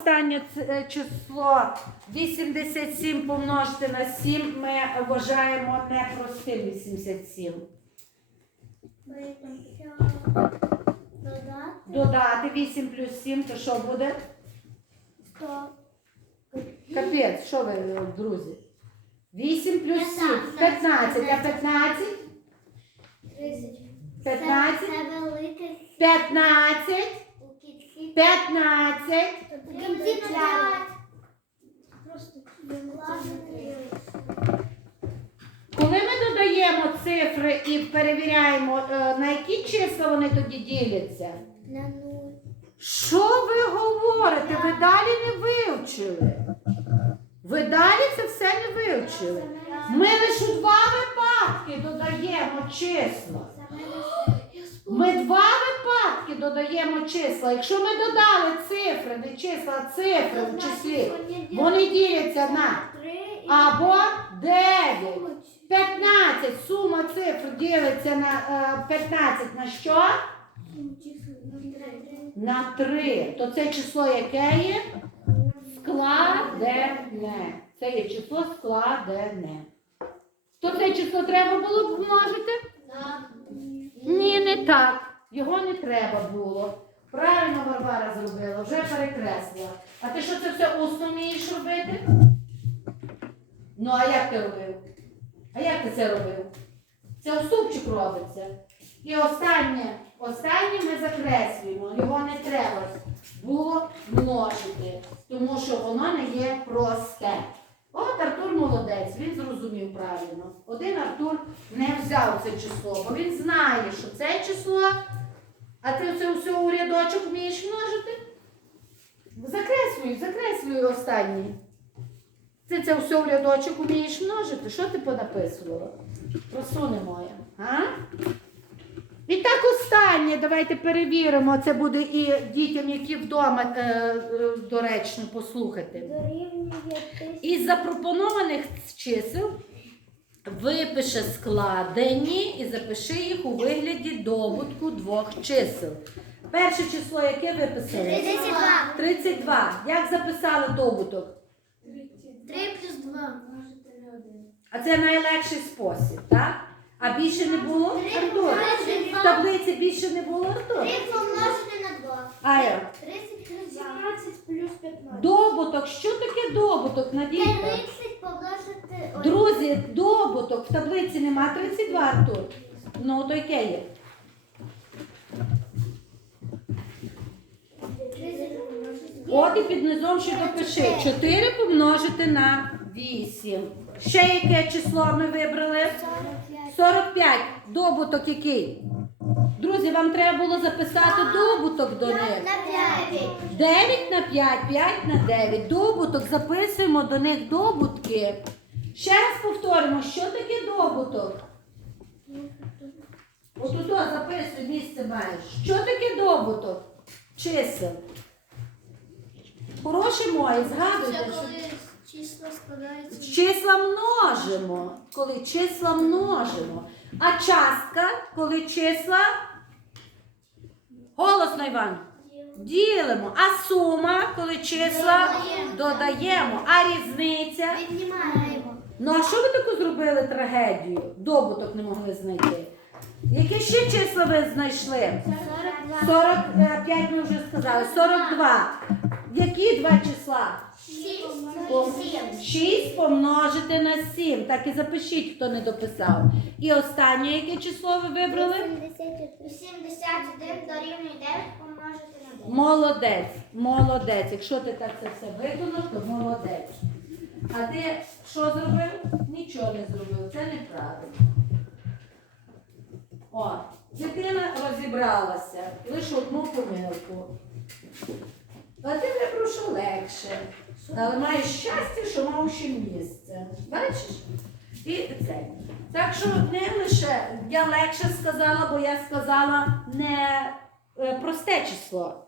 Останнє е, число 87 помножити на 7 ми вважаємо непростим 87. Додати Додати 8 плюс 7, то що буде? 100. Капець, що ви, е, друзі? 8 плюс 7, 15, а 15? 30. 15? Це велике 15, у 15. У кінці на Просто Коли ми додаємо цифри і перевіряємо, е, на які числа вони тоді діляться? На. Що ви говорите? Ви далі не вивчили. Ви далі це все не вивчили. Ми лише два випадки додаємо числа. Ми два випадки додаємо числа. Якщо ми додали цифри, не числа, а цифри в числі, вони діляться на або 9. 15. Сума цифр ділиться на е, 15 на що? На 3. То це число яке є? Складене. Це є число складене. То це число треба було б множити? Ні, не так. Його не треба було. Правильно Варвара зробила, вже перекреслила. А ти що це все усно вмієш робити? Ну, а як ти робив? А як ти це робив? Це уступчик робиться. І останнє, останнє ми закреслюємо. Його не треба було множити, тому що воно не є просте. От Артур молодець, він зрозумів правильно. Один Артур не взяв це число, бо він знає, що це число, а ти це все у рядочок вмієш множити. Закреслюй, закреслюй останній. Ти це все в рядочок вмієш множити. Що ти понаписувала? Просуне моя. А? І так останнє, давайте перевіримо. Це буде і дітям, які вдома е, е, доречно послухати. Дорівнює тисячі. Із запропонованих чисел випиши складені і запиши їх у вигляді добутку двох чисел. Перше число, яке виписали? 32. 32. Як записали добуток? 3 плюс 2. Множити на 1. А це найлегший спосіб, так? А більше не було? Артур. В таблиці більше не було Артур? 3 помножити на 2. Ая. 30 плюс 17 плюс 15. Добуток. Що таке добуток, Надійка? 30 помножити... Друзі, добуток. В таблиці нема 32, Артур. Ну, то яке є? 30 помножити От і під низом ще допиши. 4 помножити на 8. Ще яке число ми вибрали? 45. 45. Добуток який? Друзі, вам треба було записати добуток до них. На 5. 9 на 5, 5 на 9. Добуток. Записуємо до них добутки. Ще раз повторимо, що таке добуток? Отут записуй, місце маєш. Що таке добуток? Чисел. Хороші мої, згадуйте, числа складаються. числа множимо, коли числа множимо. А частка, коли числа. Голосно, Іван. Ділимо. А сума, коли числа додаємо. А різниця. Віднімаємо. Ну а що ви таку зробили трагедію? Добуток не могли знайти. Які ще числа ви знайшли? 42. 45 ми вже сказали. 42. Які два числа? 7. 6 помножити на 7. Так і запишіть, хто не дописав. І останнє, яке число ви вибрали? 81 дорівнює 9 помножити на 9. Молодець, молодець. Якщо ти так це все виконав, то молодець. А ти що зробив? Нічого не зробив. Це неправильно. О, дитина розібралася. Лише одну помилку. А ти вибрав, що легше. Але маєш щастя, що мав ще місце. Бачиш? І це. Так що не лише я легше сказала, бо я сказала не е, просте число,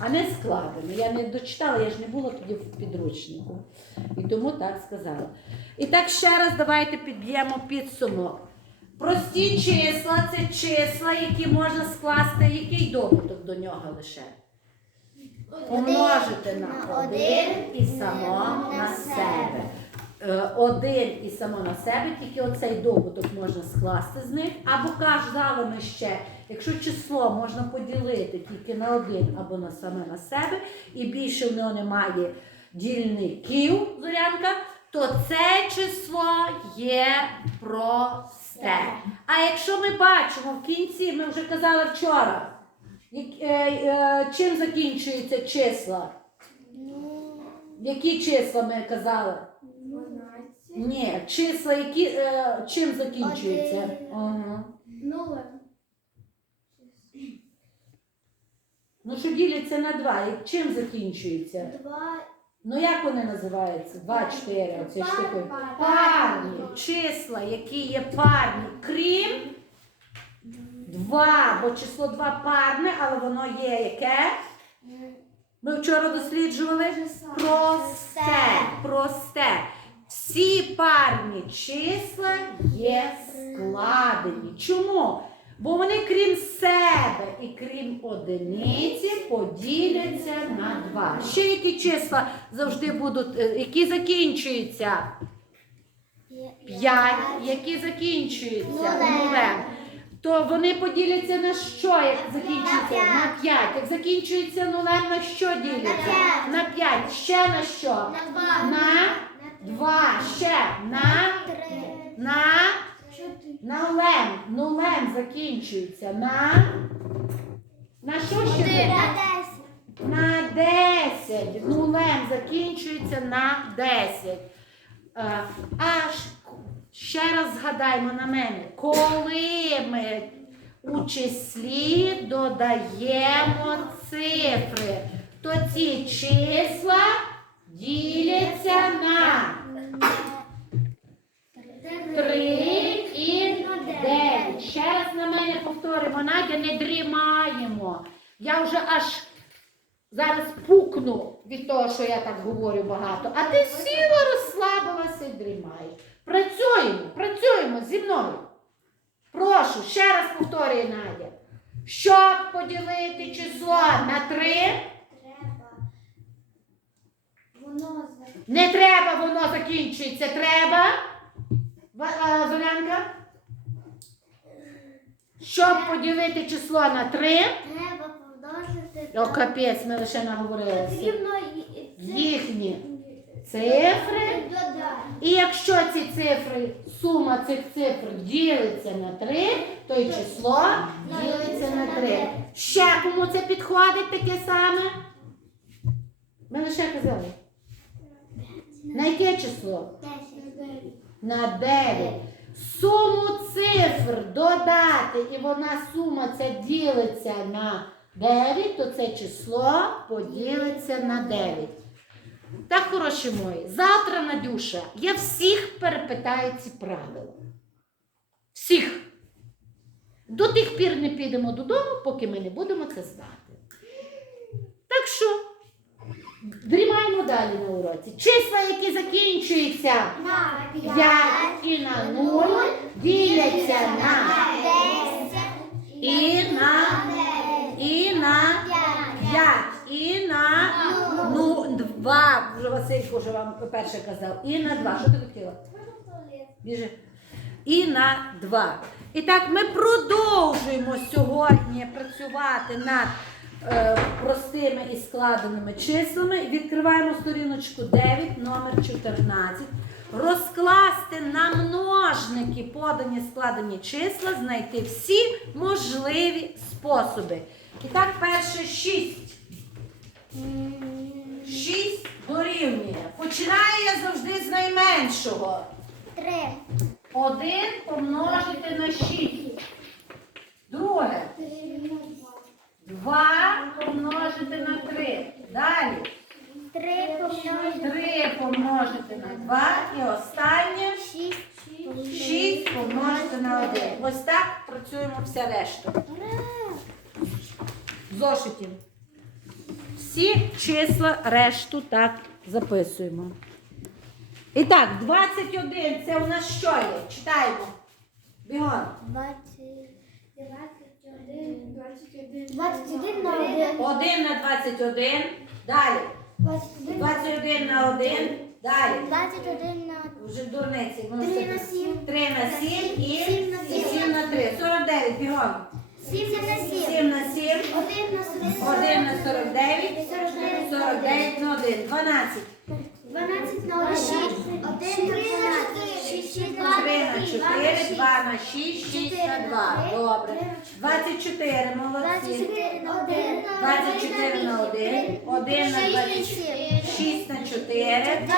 а не складене. Я не дочитала, я ж не була тоді в підручнику. І тому так сказала. І так ще раз давайте підб'ємо підсумок. Прості числа це числа, які можна скласти, який добуток до нього лише. Помножити на один і само на себе. Е, Один і само на себе, тільки оцей добуток можна скласти з них. Або казали ми ще, якщо число можна поділити тільки на один або на саме на себе, і більше в нього немає дільників, зорянка, то це число є просте. А якщо ми бачимо в кінці, ми вже казали вчора, чим закінчуються числа? Які числа ми казали? Ні, числа, які е, чим закінчуються? Ага. Ну, що діляться на два, і чим закінчуються? Два. Ну як вони називаються? Два, чотири. Оці штуки. Пар- Парні. Числа, які є парні, крім два, бо число два парне, але воно є яке? Ми вчора досліджували просте. Просте. Всі парні числа є складені. Чому? Бо вони крім себе і крім одиниці поділяться на два. Ще які числа завжди будуть, е, які закінчуються? П'ять, які закінчуються Нулем. Нулем. То вони поділяться на що, як закінчуються? п'ять. На п'ять. Як закінчується нулем, на що діляться? На п'ять. Ще на що? На два. На два. Ще на Три. на Чотири. на лем. Нулем закінчується. На на що ще? На десять. На 10. Нулем закінчується на 10. Е, Аж ще раз згадаймо на мене, коли ми у числі додаємо цифри, то ці числа діляться на 3 і 9. Ще раз на мене повторимо, Надя, не дрімаємо. Я вже аж зараз пукну від того, що я так говорю багато. А ти сіла, розслабилася і дрімаєш. Працюємо, працюємо зі мною. Прошу, ще раз повторює Надя. Щоб поділити число на 3, Треба. Воно не треба, воно закінчується. Треба. Ва- а, Зорянка? Щоб поділити число на 3, Треба помножити. о, капець, ми лише наговорилися. Їхні цифри. І якщо ці цифри, сума цих цифр ділиться на 3, то і число ділиться на 3. Ще кому це підходить таке саме? Ми лише казали. На яке число? На 9. Суму цифр додати, і вона сума ця ділиться на 9, то це число поділиться на 9. Так, хороші мої, завтра, Надюша, я всіх перепитаю ці правила. Всіх. До тих пір не підемо додому, поки ми не будемо це знати. Так що, дрімаємо далі на уроці. Числа, які закінчуються На 5 і на 0, діляться на і на і на 5, і на 2. Вже Василько вже вам перше казав. І на 2. Що ти хотіла? Біжи. І на 2. І так, ми продовжуємо сьогодні працювати над е, простими і складеними числами. Відкриваємо сторіночку 9, номер 14. Розкласти на множники подані складені числа, знайти всі можливі способи. І так, перше 6. 6 дорівнює. Починаю я завжди з найменшого. Три. 1 помножити на 6. Друге. 2 помножити на 3. Далі. Три помножити 3 помножити на 2. І останнє шість. 6 помножити на 1. Ось так працюємо вся решта. В зошиті. Всі числа решту так записуємо. І так, 21 це у нас що є? Читаємо. Бігом. Двадцять. Двадцять 21 на 1. 1 на 21. Далі. 21 21 на 1. Далі. 21 на Вже дурниці. 3 на 7. 3 на 7 і Сім на і 7 на 3. 49, бігом. 7 на 7. 7 на 7. 1 на 40. 1 на 49. 49. 49 на 1. 12. 12 на 1. 1 на 12. 3 на 4. 2 на 6. 6 на 2. Добре. 24, молодці. 24 на 1. 24 на 1. 1 на 20. 6 на 4.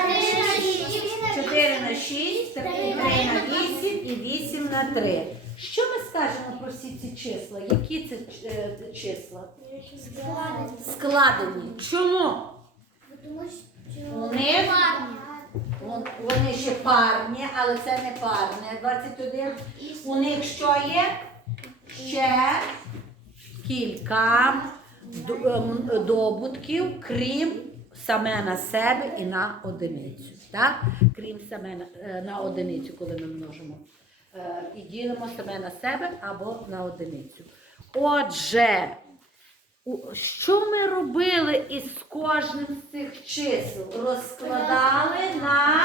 4 на 6, 3 на 8 і 8 на 3. Що ми скажемо про всі ці числа? Які це е, числа? Складені. Чому? Тому що У вон- вони ще парні, але це не парне. 21. У них що є? Ще кілька д- ем, добутків, крім саме на себе і на одиницю. Так? Крім саме на, е, на одиницю, коли ми множимо. Е, І ділимо саме на себе або на одиницю. Отже, що ми робили із кожним з цих чисел? Розкладали на,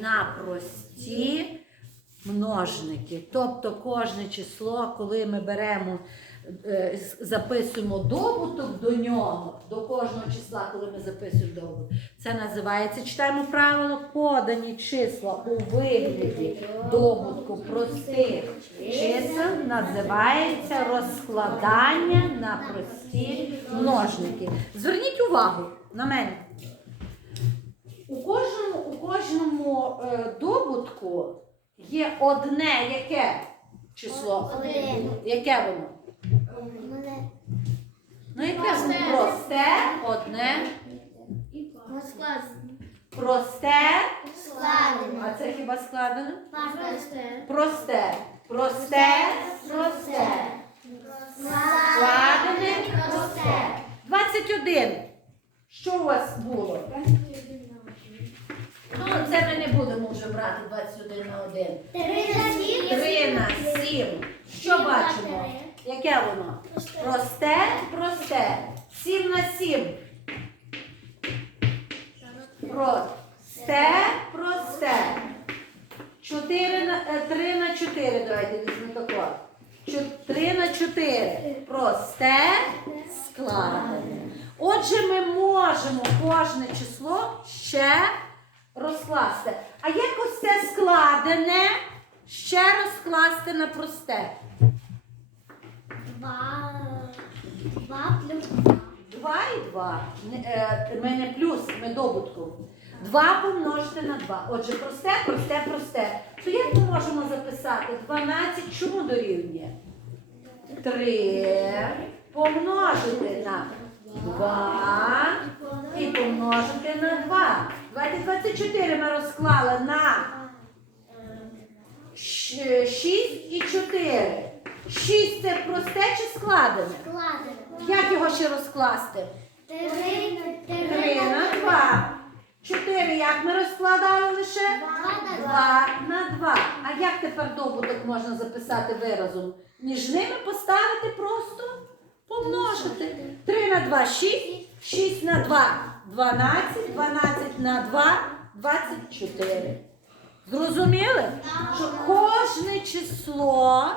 на прості множники. Тобто кожне число, коли ми беремо, записуємо добуток до нього, до кожного числа, коли ми записуємо добуток, це називається, читаємо правило, подані числа у вигляді добутку простих чисел називається розкладання на прості множники. Зверніть увагу на мене. У кожному, у кожному е, добутку є одне яке число? Один. Яке воно? Ну, яке воно? Просте, одне, просте. А це хіба складено? Просте, просте, просте. Складене, розкласти на просте? 2 плюс 2 і 2. Ми не плюс, ми добутком. 2 помножити на 2. Отже, просте, просте, просте. То як ми можемо записати? 12 чому дорівнює? 3 помножити на 2 і помножити на 2. Давайте 24 ми розклали на 6 і 4. 6 це просте чи складене? складено. Як його ще розкласти? 3 3 на 2. 4 як ми розкладали лише? 2 2 на 2. А як тепер добуток можна записати виразом? Між ними поставити просто помножити. 3 на 2 6, 6 на 2 12, 12 на 2 24. Зрозуміли? Що кожне число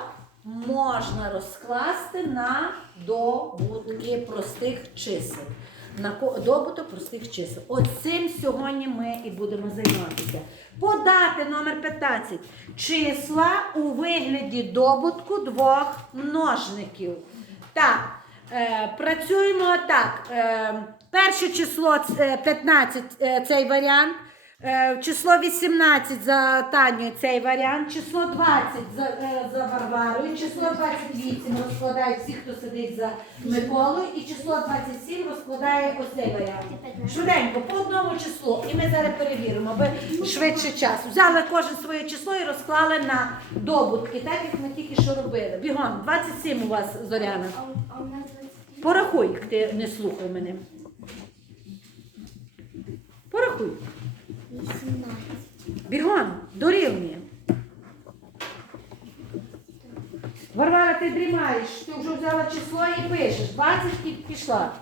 можна розкласти на добутки простих чисел. На добуток простих чисел. От цим сьогодні ми і будемо займатися. Подати номер 15. Числа у вигляді добутку двох множників. Так, е, працюємо так. Е, перше число е, 15 е, цей варіант. Е, Число 18 за Таню цей варіант, число 20 за, е, за Варварою, число 28 розкладає всі, хто сидить за Миколою, і число 27 розкладає ось цей варіант. Швиденько, по одному числу. І ми зараз перевіримо, аби швидше часу. Взяли кожен своє число і розклали на добутки, так як ми тільки що робили. Бігом, 27 у вас, Зоряна. Порахуй, ти не слухав мене. Порахуй. 18. Бігом, дорівнює. Варвара, ти дрімаєш? Ти вже взяла число і пишеш. 20 і пішла.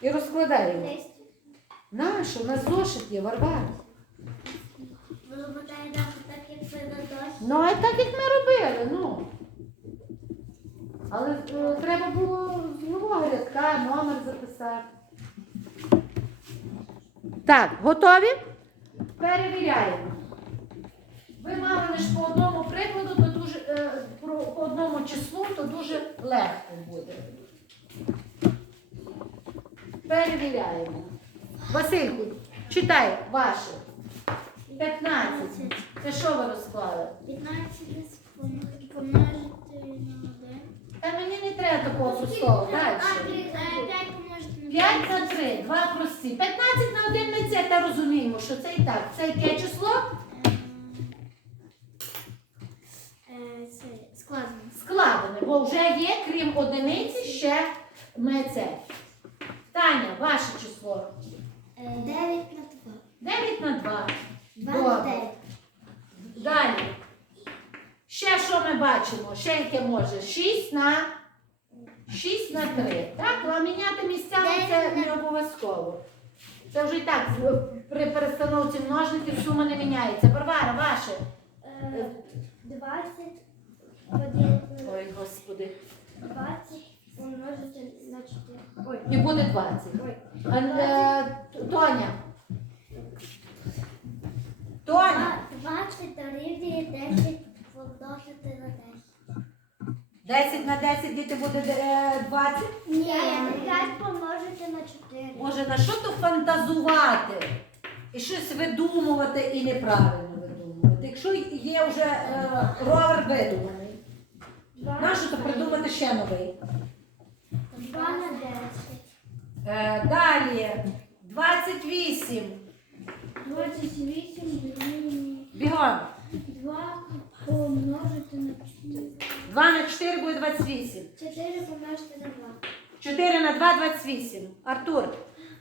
І. Десять. Нащо? У нас зошит є, Варвара. Ну, а так як ми робили, ну. Але е, треба було з нового рядка номер записати. Так, готові? Перевіряємо. Ви мали лише по одному прикладу, то дуже, е, про, по одному числу, то дуже легко буде. Перевіряємо. Васильку, читай ваше. 15. Це що ви розклали? 15 помножити на 1. Та мені не треба такого простого. Далі. А, 5 на 3, 2 прості. 15 на 1 ми це та розуміємо, що це і так. Це яке число? Е, Це складно. Складене, бо вже є, крім одиниці, ще ми це. Таня, ваше число. 9 на 2. 9 на 2. 2 на 9. Далі. Ще що ми бачимо? Ще яке може? 6 на 6 на 3. Так, а міняти місцями це не обов'язково. Це вже і так при перестановці множників сума не міняється. Варвара, ваше. Е, 20 поділити Ой, господи. 20 помножити на 4. Ой. І буде 20. Ой. А, е. Тоня. 20 дорівнює 10 помножити на 10. 10 на 10 діти буде е, 20. Ні, 5 помножити на 4. Може, на що то фантазувати і щось видумувати і неправильно видумувати. Якщо є вже е, ровер видуманий, нащо то придумати ще новий? 2 на 10. Е, далі 28. 28 дорівнює Бігом. 2 помножити на 4. 2 на 4 буде 28. 4 помножити на 2. 4 на 2 28. Артур.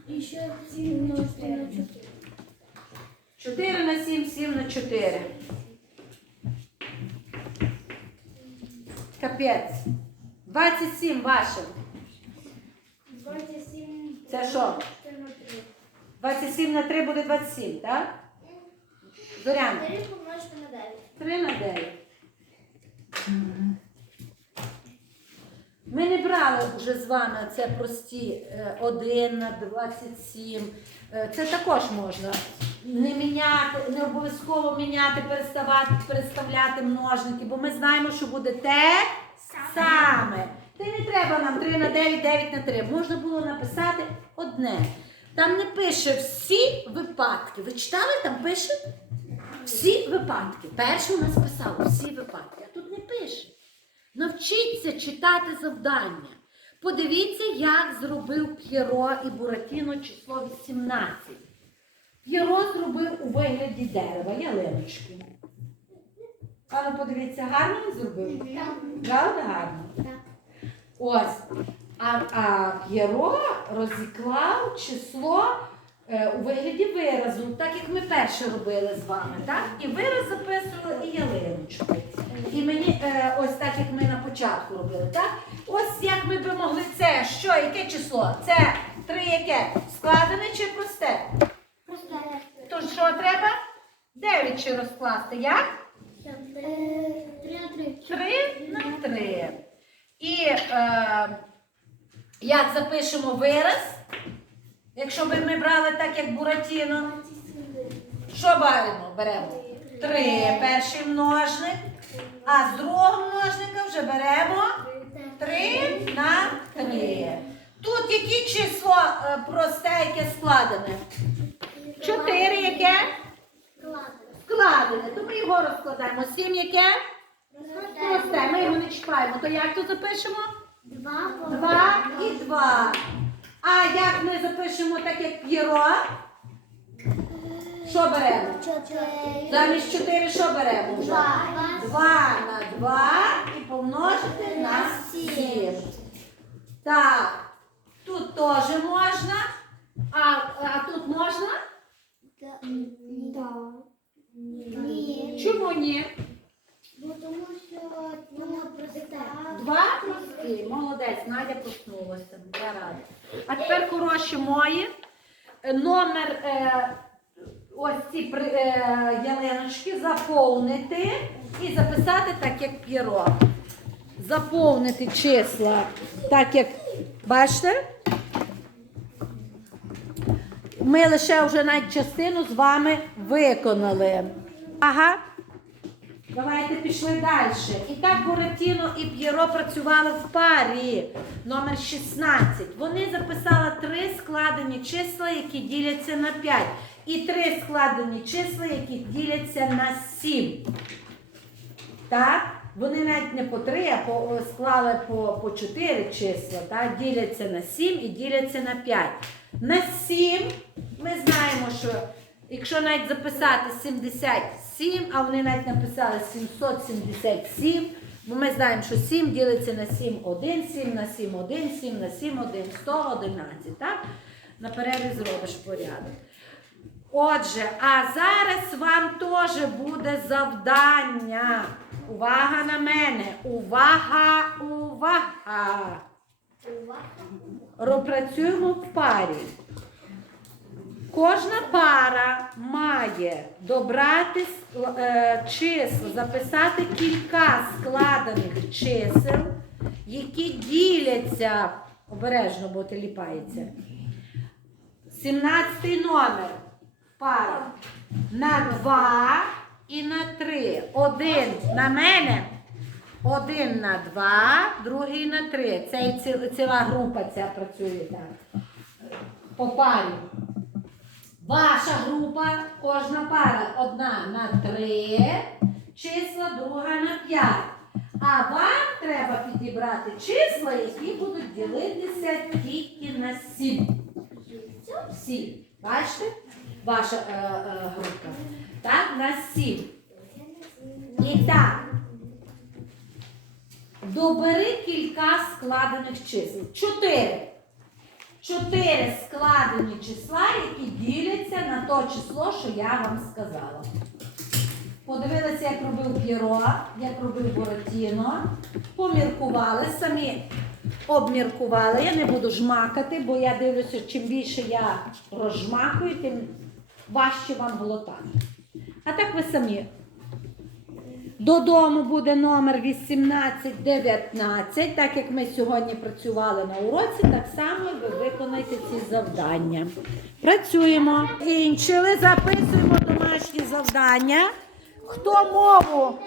І ще 7 помножити на 4. 4 на 7, 7 на 4. Капець. 27 ваше. 27 Це що? помножити на 3. 27 на 3 буде 27, так? Зоряна. 4 помножити на 9. 3 на 9. Ми не брали вже з вами це прості е, 1 на 27. Е, Це також можна не міняти, не обов'язково міняти, переставати, переставляти множники, бо ми знаємо, що буде те саме. Й не треба нам 3 на 9, 9 на 3. Можна було написати одне. Там не пише всі випадки. Ви читали, там пише всі випадки. Перший у нас писав всі випадки, а тут пише. Навчіться читати завдання. Подивіться, як зробив П'єро і Буратіно число 18. П'єро зробив у вигляді дерева, ялиночки. А ну подивіться, гарно він зробив? Правда гарно? Так. Ось. А, а П'єро розіклав число е, у вигляді виразу, так як ми перше робили з вами, так? І вираз записували, і ялиночку. І мені е, ось так, як ми на початку робили, так? Ось як ми би могли це, що, яке число? Це три яке? Складене чи просте? Просто То що треба? Дев'ять чи розкласти. Як? 3 на 3. Три на три. І е, як запишемо вираз, якщо би ми брали так, як Буратіно, що баримо? Беремо? Три перший множник, а з другого множника вже беремо три на три. Тут яке число е, просте, яке складене? Чотири яке? Складене. То ми його розкладаємо. Сім яке? Просте. Ми його не чіпаємо. То як тут запишемо? 2 Два і два. А як ми запишемо так, як п'єро? Що беремо? Замість 4 що беремо? Два на 2 і помножити на 7. Так, тут теж можна. А, а тут можна? Так. Ні. Чому ні? Бо тому що вона проста. Два прості. Молодець, Надя проснулася. Я рада. А тепер, е. хороші мої, е, номер. Е, ось ці е, ялиночки заповнити і записати так, як п'єро. Заповнити числа, так як бачите. Ми лише вже навіть частину з вами виконали. Ага. Давайте пішли далі. І так Буратіно і П'єро працювали в парі номер 16. Вони записали три складені числа, які діляться на 5. І три складені числа, які діляться на 7. Так? Вони навіть не по 3, а по, склали по, по 4 числа. Так? Діляться на 7 і діляться на 5. На 7 ми знаємо, що якщо навіть записати 77, а вони навіть написали 777, бо ми знаємо, що 7 ділиться на 7, 1, 7 на 7, 1, 7 на 7, 1, 111. Так? На перерві зробиш порядок. Отже, а зараз вам теж буде завдання. Увага на мене! Увага, увага! Працюємо в парі. Кожна пара має добрати е, числа, записати кілька складених чисел, які діляться, обережно, бо теліпається. 17 номер пара на 2 і на 3. Один на мене, один на 2, другий на 3. Це і ці- ціла група ця працює так. По парі. Ваша група, кожна пара одна на 3 числа, друга на 5. А вам треба підібрати числа, які будуть ділитися тільки на 7. Всі. Бачите? Ваша е, е, група. Так, на 7. І так. Добери кілька складених чисел. Чотири. Чотири складені числа, які діляться на то число, що я вам сказала. Подивилися, як робив П'єро, як робив Буратіно. Поміркували, самі обміркували. Я не буду жмакати, бо я дивлюся, чим більше я розжмакую, тим важче вам глотати. А так ви самі. Додому буде номер 1819. Так як ми сьогодні працювали на уроці, так само ви виконайте ці завдання. Працюємо. Інчили, записуємо домашні завдання. Хто мову